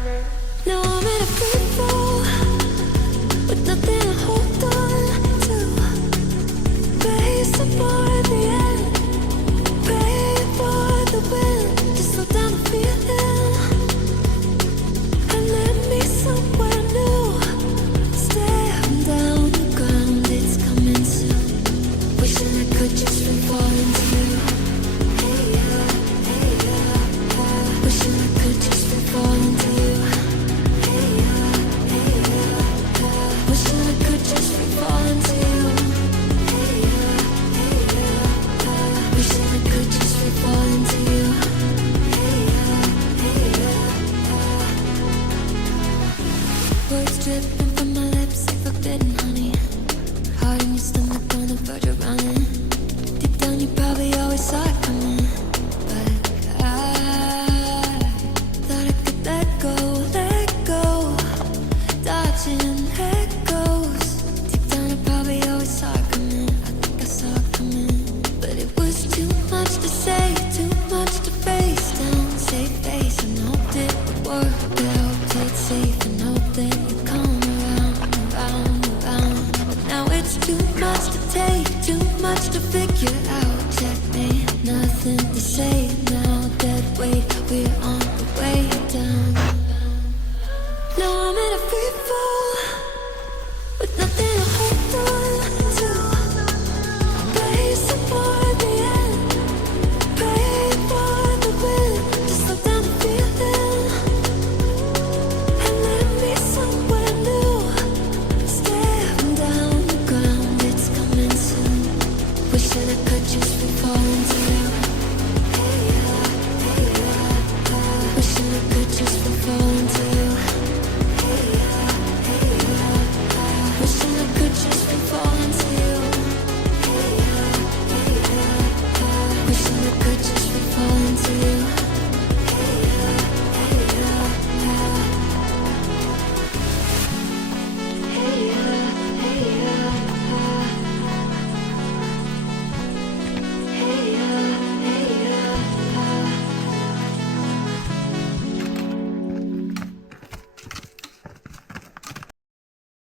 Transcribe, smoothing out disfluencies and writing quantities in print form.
Now I'm in a free fall with nothing to hold on to. Racing for the end, praying for the wind. Just slow down the feeling and let me somewhere new. Staring down the ground, it's coming soon. Wishing I could just fall into you. Hey yeah, hey yeah, yeah. Wishing I could just fall into you. Hey yeah, hey yeah, yeah. Wishing I could just fall into you. Hey yeah, hey yeah, yeah. Wishing I could just fall into you. Hey yeah, hey yeah, yeah. Words dripping from my lips like forbidden honey. Heart in your stomach on the verge of running. Deep down you probably always saw it coming. But I thought I could let go. Dodging echoes. Deep down I probably always saw it coming. I think I saw it coming. But it was too much to say, too much to face. Down, save face and hoped it would work.